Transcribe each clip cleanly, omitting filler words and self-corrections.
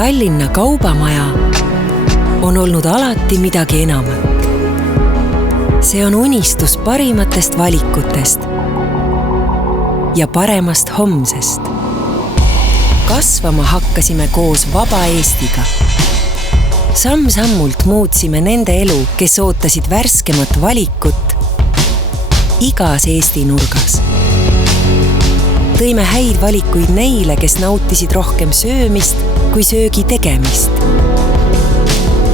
Tallinna kaubamaja on olnud alati midagi enamat. See on unistus parimatest valikutest ja paremast homsest. Kasvama hakkasime koos vaba Eestiga. Samm-sammult muutsime nende elu, kes ootasid värskemat valikut igas Eesti nurgas. Tõime häid valikuid neile, kes nautisid rohkem söömist kui söögi tegemist.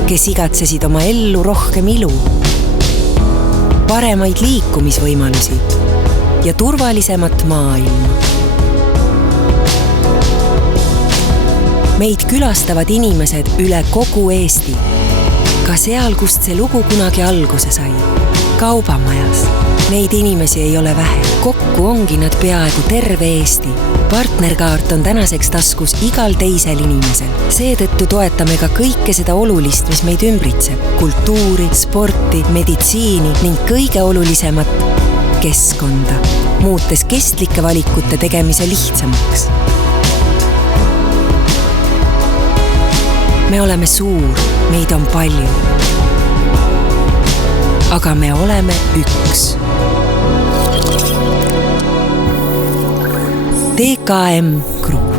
Kes igatsesid oma ellu rohkem ilu, paremaid liikumisvõimalusi ja turvalisemat maailma. Meid külastavad inimesed üle kogu Eesti, ka seal, kust see lugu kunagi alguse sai. Kaubamajas. Neid inimesi ei ole vähe. Kokku ongi nad peaaegu terve Eesti. Partnerkaart on tänaseks taskus igal teisel inimesel. Seetõttu toetame ka kõike seda olulist, mis meid ümbritseb. Kultuuri, sporti, meditsiini ning kõige olulisemat keskkonda, muutes kestlike valikute tegemise lihtsamaks. Me oleme suur, meid on palju. Aga me oleme üks. TKM Grupp.